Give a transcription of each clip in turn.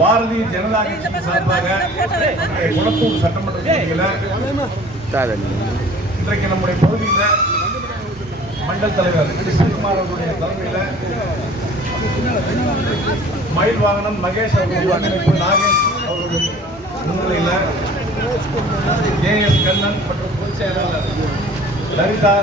பாரதிய ஜனதா கட்சி சார்பாக குளத்தூர் சட்டமன்ற தொகுதியில் இன்றைக்கு நம்முடைய பகுதியில் மண்டல் தலைவர் கிருஷ்ணகுமார் அவருடைய தலைமையில் மயில் வாகனம் மகேஷ் அவர்களுடைய நாகேஷ் அவருடைய முன்னிலையில் ஏஎஸ் கண்ணன் மற்றும் பொதுச் செயலாளர் லலிதா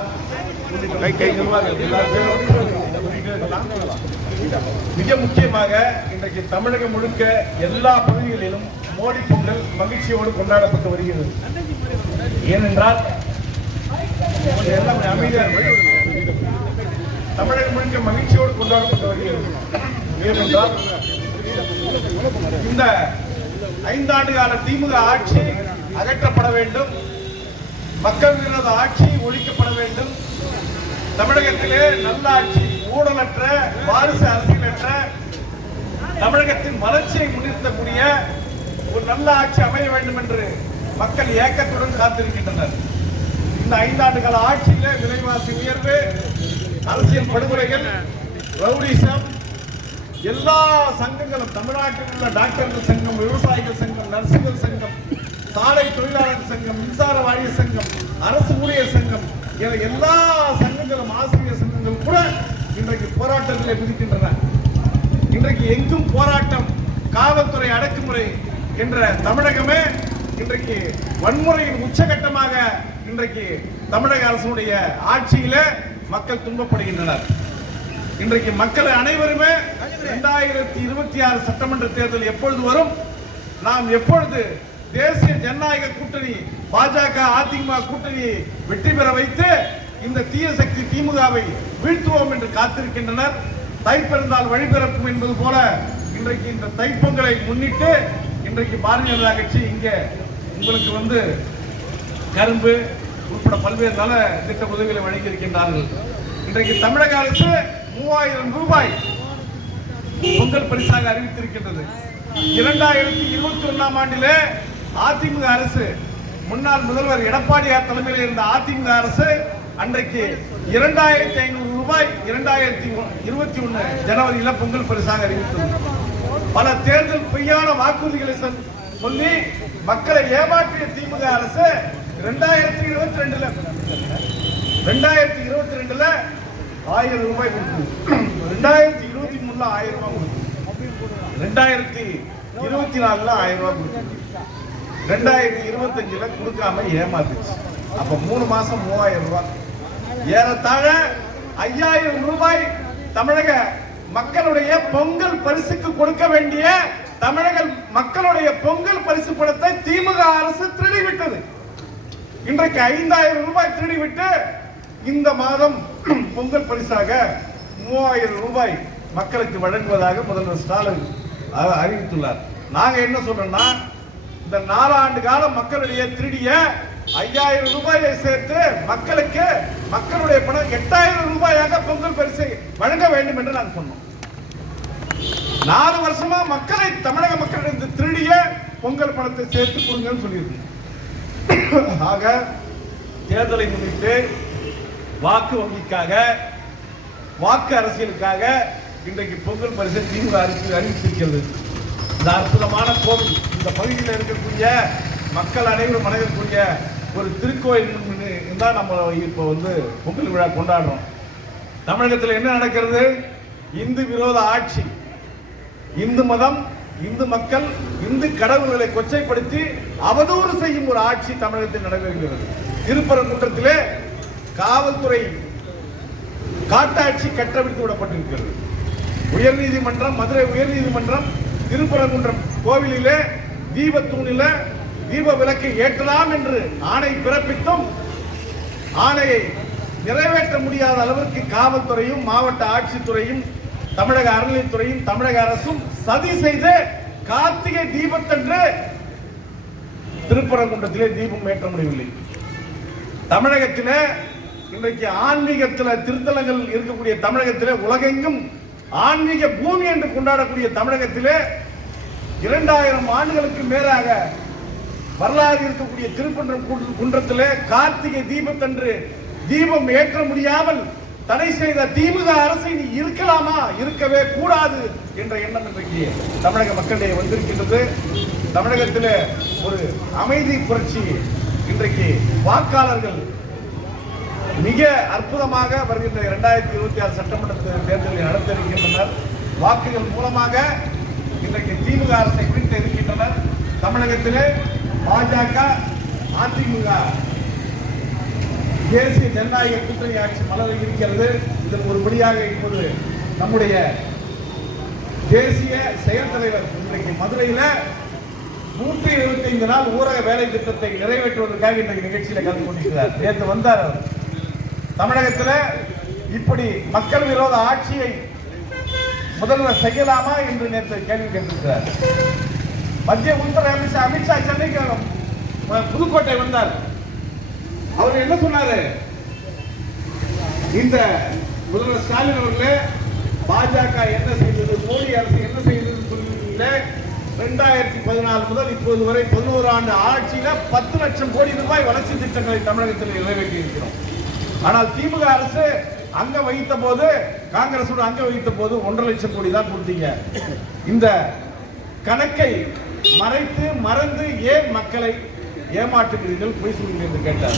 மிக முக்கியமாக இன்றைக்கு தமிழகம் முழுக்க எல்லா பகுதிகளிலும் மோடி பொங்கல் மகிழ்ச்சியோடு கொண்டாடப்பட்டு வருகிறது. ஏனென்றால் தமிழகம் முழுக்க மகிழ்ச்சியோடு கொண்டாடப்பட்டு வருகிறது. ஏனென்றால் இந்த 5 ஆண்டு கால திமுக ஆட்சி அகற்றப்பட வேண்டும், மக்கள் விரோத ஆட்சி ஒழிக்கப்பட வேண்டும். தமிழகத்திலே நல்ல ஆட்சி, ஊழலற்ற வாரிசு அரசியலற்ற தமிழகத்தின் வளர்ச்சியை முன்னிறுத்தக்கூடிய ஒரு நல்ல ஆட்சி அமைய வேண்டும் என்று மக்கள் ஏக்கத்துடன் காத்திருக்கின்றனர். இந்த 5 ஆண்டு கால ஆட்சியில விலைவாசி உயர்வு, அரசியல் படுகொலைகள், ரவுடிசம், எல்லா சங்கங்களும் தமிழ்நாட்டில் உள்ள டாக்டர்கள் சங்கம், விவசாயிகள் சங்கம், நர்சுகள் சங்கம், சாலை தொழிலாளர் சங்கம், மின்சார வாரிய சங்கம், அரசு ஊழியர் சங்கம், எல்லா சங்கங்களும், ஆசிரியர் சங்கங்கள் கூட இன்றைக்கு போராட்டங்களை விதிக்கின்றன. இன்றைக்கு எங்கும் போராட்டம், காவல்துறை அடக்குமுறை என்ற தமிழகமே இன்றைக்கு வன்முறையின் உச்சகட்டமாக இன்றைக்கு தமிழக அரசுடைய ஆட்சியில மக்கள் துன்பப்படுகின்றனர். இன்றைக்கு மக்கள் அனைவருமே 2026 சட்டமன்ற தேர்தல் எப்பொழுது வரும், நாம் எப்பொழுது தேசிய ஜனநாயக கூட்டணி பாஜக அதிமுக கூட்டணியை வெற்றி பெற வைத்து இந்த தீய சக்தி திமுகவை வீழ்த்துவோம் என்று காத்திருக்கின்றனர். தைப்பிறந்தால் வழிபிறக்கும் என்பது போல இன்றைக்கு இந்த தைப்பொங்கலை முன்னிட்டு இன்றைக்கு பாரதிய ஜனதா கட்சி இங்கே உங்களுக்கு கரும்பு உட்பட பல்வேறு நல திட்ட உதவிகளை வழங்கியிருக்கின்றார்கள். இன்றைக்கு தமிழக அரசு 3000 ரூபாய் பொங்கல் பரிசாக அறிவித்திருக்கின்றது. 2021 ஆண்டிலே அதிமுக அரசு, முன்னாள் முதல்வர் எடப்பாடியார் தலைமையில் இருந்த அதிமுக அரசு அன்றைக்கு 2500 ரூபாய் 2021 ஜனவரியில் பொங்கல் பரிசாக அறிவித்தது. பல தேர்தல் பொய்யான வாக்குறுதிகளை சொல்லி மக்களை ஏமாற்றிய திமுக அரசு 2022 1000 ரூபாய் கொடுத்தது. 2023 1000 ரூபாய் கொடுத்தது. 2024 1000 ரூபாய் கொடுத்தது. 2025 கொடுக்காம ஏமாத்துச்சு. அப்ப 3 மாசம் 3000 ரூபாய், ஏறத்தாழ 5000 ரூபாய் தமிழக மக்களுடைய பொங்கல் பரிசுக்கு கொடுக்க வேண்டிய தமிழக மக்களுடைய பொங்கல் பரிசு பணத்தை திமுக அரசு திருடிவிட்டது. இன்றைக்கு 5000 ரூபாய் திருடிவிட்டு இந்த மாதம் பொங்கல் பரிசாக 3000 ரூபாய் மக்களுக்கு வழங்குவதாக முதல்வர் ஸ்டாலின் அறிவித்துள்ளார். நாங்க என்ன சொல்றோம்னா, இந்த 4 ஆண்டு காலம் மக்களுடைய திருடிய 5000 ரூபாயை சேர்த்து மக்களுக்கு மக்களுடைய பணம் 8000 ரூபாயாக பொங்கல் பரிசை வழங்க வேண்டும் என்று நான் சொன்னோம். 4 வருஷமா மக்களை, தமிழக மக்களிடம் திருடிய பொங்கல் பணத்தை சேர்த்து கொடுங்கன்னு சொல்லியிருக்கோம். ஆக தேர்தலை முன்னிட்டு வாக்கு வங்கிக்காக, வாக்கு அரசியலுக்காக இன்றைக்கு பொங்கல் பரிசை திமுக அறிவித்திருக்கிறது. இந்த அற்புதமான கோவில், இந்த பகுதியில் இருக்கக்கூடிய மக்கள் அனைவரும் வணங்கக்கூடிய ஒரு திருக்கோயில் தான் நம்ம இப்போ பொங்கல் விழா கொண்டாடுறோம். தமிழகத்தில் என்ன நடக்கிறது? இந்து விரோத ஆட்சி, இந்து மதம், இந்து மக்கள், இந்து கடவுள்களை கொச்சைப்படுத்தி அவதூறு செய்யும் ஒரு ஆட்சி தமிழகத்தில் நடைபெறுகிறது. திருப்பரங்குன்றத்திலே காவல்துறை காட்டாட்சி கட்டவிழ்த்து விடப்பட்டிருக்கிறது. உயர்நீதிமன்றம், மதுரை உயர்நீதிமன்றம் திருப்பரங்குன்றம் கோவிலிலே தீபத்தூணில தீப விளக்கை ஏற்றலாம் என்று ஆணை பிறப்பித்தும் ஆணையை நிறைவேற்ற முடியாத அளவிற்கு காவல்துறையும், மாவட்ட ஆட்சித்துறையும், தமிழக அறநிலையத்துறையும், தமிழக அரசும் சதி செய்து கார்த்திகை தீபத்தன்று திருப்பரங்குன்றத்திலே தீபம் ஏற்ற முடியவில்லை. தமிழகத்திலே இன்றைக்கு ஆன்மீகத்தில் திருத்தலங்கள் இருக்கக்கூடிய தமிழகத்திலே, உலகெங்கும் ஆன்மீக பூமி என்று கொண்டாடக்கூடிய தமிழகத்திலே 2000 ஆண்டுகளுக்கு மேலாக வரலாறு இருக்கக்கூடிய திருப்பரங்குன்றத்திலே கார்த்திகை தீபத்தன்று தீபம் ஏற்ற முடியாமல் தடை செய்த திமுக அரசை நீ இருக்கலாமா, இருக்கவே கூடாது என்ற எண்ணம் இன்றைக்கு தமிழக மக்களிடையே வந்திருக்கின்றது. தமிழகத்தில் ஒரு அமைதி புரட்சி இன்றைக்கு வாக்காளர்கள் மிக அற்புதமாக வருகின்ற 2026 சட்டமன்ற தேர்தலை நடத்த இருக்கின்றனர். வாக்குகள் மூலமாக இன்றைக்கு திமுக அரசை பிடித்து இருக்கின்றனர். தமிழகத்திலே பாஜக அதிமுக தேசிய ஜனநாயக கூட்டணி ஆட்சி மலர இருக்கிறது. இதற்கு ஒருபடியாக இப்போது நம்முடைய தேசிய செயல் தலைவர் இன்றைக்கு மதுரையில் 175 நாள் ஊரக வேலை திட்டத்தை நிறைவேற்றுவதற்காக இன்றைக்கு நிகழ்ச்சியில் கலந்து கொண்டிருக்கிறார். நேற்று வந்தார். தமிழகத்தில் இப்படி மக்கள் விரோத ஆட்சியை முதல்வர் செய்யலாமா என்று நேற்று கேள்வி கேட்டிருக்கிறார். மத்திய உள்துறை அமைச்சர் அமித்ஷா சென்னைக்கு புதுக்கோட்டை வந்தார். அவர் என்ன சொன்னாரு? இந்த முதல்வர் ஸ்டாலின் அவர்களே பாஜக என்ன செய்தது, மோடி அரசு என்ன செய்தது சொல்லல. 2014 முதல் இப்போது வரை 11 ஆண்டு ஆட்சியில 10 லட்சம் கோடி ரூபாய் வளர்ச்சி திட்டங்களை தமிழகத்தில் நிறைவேற்றி இருக்கிறோம். ஆனால் திமுக அரசு அங்க வைத்த போது, காங்கிரஸ் அங்க வைத்த போது 1.5 லட்சம் கோடி தான் கொடுத்தீங்க. இந்த கணக்கை மறைத்து மறந்து ஏன் மக்களை ஏமாற்றுகிறீர்கள், பொய் சொல்லுங்கள் என்று கேட்டார்.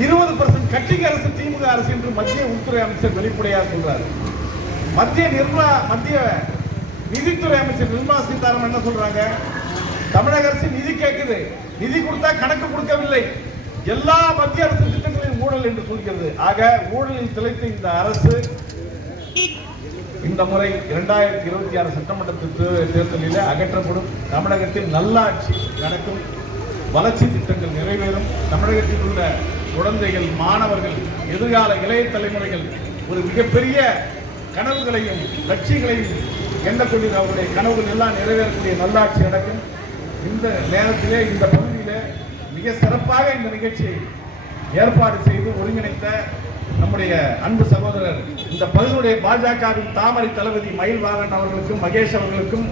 20% கட்டிங் அரசு திமுக அரசு என்று மத்திய உள்துறை அமைச்சர் வெளிப்படையாக சொல்றாரு. மத்திய நிதித்துறை அமைச்சர் நிர்மலா சீதாராமன் என்ன சொல்றாங்க? தமிழக அரசு நிதி கேட்குது, நிதி கொடுத்தா கணக்கு கொடுக்கவில்லை, எல்லா மத்திய அரசு திட்டங்களையும் ஊழல் என்று சொல்கிறது. ஆக ஊழலில் திளைத்த இந்த அரசு இந்த முறை 2026 சட்டமன்ற தேர்தலில் அகற்றப்படும். தமிழகத்தில் நல்லாட்சி நடக்கும், வளர்ச்சி திட்டங்கள் நிறைவேறும். தமிழகத்தில் உள்ள குழந்தைகள், மாணவர்கள், எதிர்கால இளைய தலைமுறைகள் ஒரு மிகப்பெரிய கனவுகளையும் லட்சியங்களையும் எண்ணக்கூடிய அவருடைய கனவுகள் எல்லாம் நிறைவேறக்கூடிய நல்லாட்சி நடக்கும். இந்த நேரத்திலே இந்த பகுதியிலே மிக சிறப்பாக இந்த நிகழ்ச்சியை ஏற்பாடு செய்து ஒருங்கிணைத்த நம்முடைய அன்பு சகோதரர், இந்த பகுதியுடைய பாஜகவின் தாமரை தளபதி மயில்வாகன் அவர்களுக்கும், மகேஷ் அவர்களுக்கும்,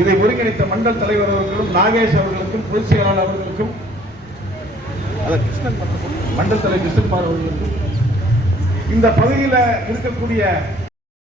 இதை ஒருங்கிணைத்த மண்டல் தலைவர் அவர்களும், நாகேஷ் அவர்களுக்கும், பொதுச் செயலாளர் அவர்களுக்கும், மண்டல் தலைவர் கிருஷ்ணன்குமார் அவர்களுக்கும், இந்த பகுதியில் இருக்கக்கூடிய